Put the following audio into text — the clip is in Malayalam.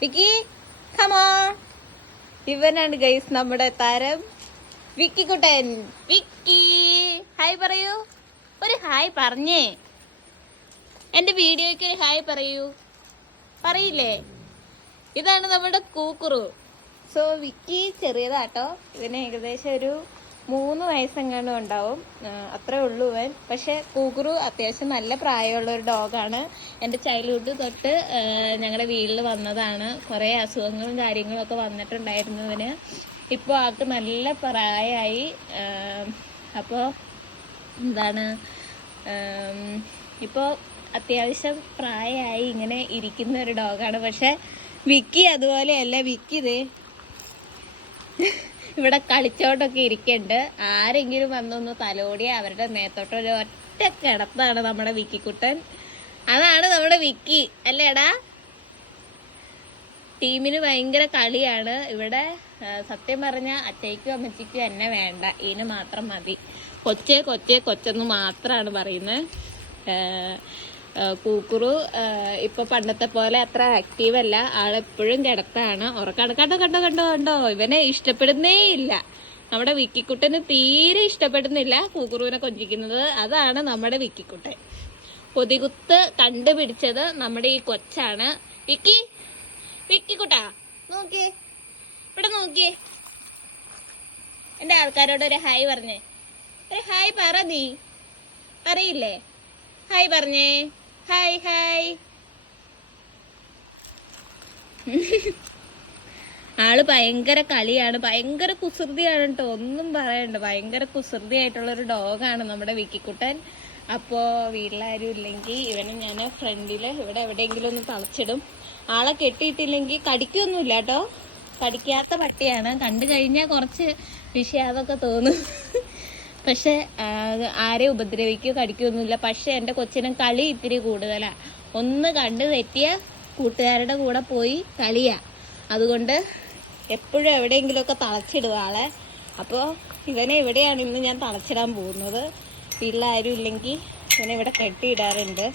വിക്കി കമോൺ. ഇവനാണ് ഗൈസ് നമ്മുടെ താരം വിക്കിക്കുട്ടൻ. വിക്കി ഹായ് പറയൂ. ഒരു ഹായ് പറഞ്ഞേ. എന്റെ വീഡിയോയ്ക്ക് ഒരു ഹായ് പറയൂ. പറയില്ലേ? ഇതാണ് നമ്മുടെ കൂക്കുറു. സോ വിക്കി ചെറിയതാട്ടോ. ഇവന് ഏകദേശം ഒരു 3 വയസ്സെങ്ങാനും ഉണ്ടാവും. അത്രേ ഉള്ളൂ ഇവൻ. പക്ഷെ കൂക്കുറു അത്യാവശ്യം നല്ല പ്രായമുള്ള ഒരു ഡോഗാണ്. എൻ്റെ ചൈൽഡ്ഹുഡ് തൊട്ട് ഞങ്ങളുടെ വീട്ടിൽ വന്നതാണ്. കുറേ അസുഖങ്ങളും കാര്യങ്ങളും ഒക്കെ വന്നിട്ടുണ്ടായിരുന്നു ഇവന്. ഇപ്പോൾ ആൾക്ക് നല്ല പ്രായമായി. അപ്പോൾ എന്താണ്, ഇപ്പോൾ അത്യാവശ്യം പ്രായമായി ഇങ്ങനെ ഇരിക്കുന്ന ഒരു ഡോഗാണ്. പക്ഷെ വിക്കി അതുപോലെയല്ല. വിക്കി ഇതേ ഇവിടെ കളിച്ചോണ്ടൊക്കെ ഇരിക്കുന്നുണ്ട്. ആരെങ്കിലും വന്നൊന്ന് തലോടിയ അവരുടെ നേത്തോട്ട് ഒരു ഒറ്റ കിടത്താണ് നമ്മുടെ വിക്കിക്കുട്ടൻ. അതാണ് നമ്മുടെ വിക്കി അല്ലേടാ. ടീമിന് ഭയങ്കര കളിയാണ് ഇവിടെ. സത്യം പറഞ്ഞ അച്ഛയ്ക്കും അമ്മച്ചിക്കും എന്നെ വേണ്ട, ഇതിന് മാത്രം മതി. കൊച്ചേ കൊച്ചേ കൊച്ചെന്ന് മാത്രമാണ് പറയുന്നത്. കൂക്കുറു ഇപ്പൊ പണ്ടത്തെ പോലെ അത്ര ആക്റ്റീവ് അല്ല. ആളെപ്പോഴും കിടത്താണ്, ഉറക്കാണ്. കണ്ടോ കണ്ടോ കണ്ടോ കണ്ടോ, ഇവനെ ഇഷ്ടപ്പെടുന്നേ ഇല്ല. നമ്മുടെ വിക്കിക്കുട്ടന് തീരെ ഇഷ്ടപ്പെടുന്നില്ല കൂക്കുറുവിനെ കൊഞ്ചിക്കുന്നത്. അതാണ് നമ്മുടെ വിക്കിക്കുട്ടൻ. കൊതികുത്ത് കണ്ടുപിടിച്ചത് നമ്മുടെ ഈ കൊച്ചാണ്. വിക്കി വിക്കിക്കുട്ടാ നോക്കിയേ, ഇവിടെ നോക്കിയേ. എന്റെ ആൾക്കാരോട് ഒരു ഹായ് പറഞ്ഞേ. ഒരു ഹായ് പറ. നീ പറയില്ലേ? ഹായ് പറഞ്ഞേ. Hi hi. ആള് ഭയങ്കര കളിയാണ്, ഭയങ്കര കുസൃതിയാണ് കേട്ടോ. ഒന്നും പറയണ്ട, ഭയങ്കര കുസൃതി ആയിട്ടുള്ളൊരു ഡോഗാണ് നമ്മുടെ വിക്കിക്കുട്ടൻ. അപ്പോൾ വീട്ടിലാരും ഇല്ലെങ്കിൽ ഇവനെ ഞാൻ ഫ്രണ്ടില് ഇവിടെ എവിടെയെങ്കിലും ഒന്ന് തളച്ചിടും. ആളെ കെട്ടിയിട്ടില്ലെങ്കിൽ കടിക്കൊന്നുമില്ല കേട്ടോ. കടിക്കാത്ത പട്ടിയാണ്. കണ്ടു കഴിഞ്ഞാൽ കുറച്ച് വിഷാദമൊക്കെ തോന്നും. പക്ഷെ ആരെയും ഉപദ്രവിക്കുകയോ കടിക്കുകയൊന്നുമില്ല. പക്ഷെ എൻ്റെ കൊച്ചിനും കളി ഇത്തിരി കൂടുതലാണ്. ഒന്ന് കണ്ട് തെറ്റിയ കൂട്ടുകാരുടെ കൂടെ പോയി കളിയാ. അതുകൊണ്ട് എപ്പോഴും എവിടെയെങ്കിലുമൊക്കെ തളച്ചിടുക ആളെ. അപ്പോൾ ഇവനെ ഇവിടെയാണ് ഇന്ന് ഞാൻ തളച്ചിടാൻ പോകുന്നത്. വീട്ടിലാരും ഇല്ലെങ്കിൽ ഇവനെ ഇവിടെ കെട്ടിയിടാറുണ്ട്.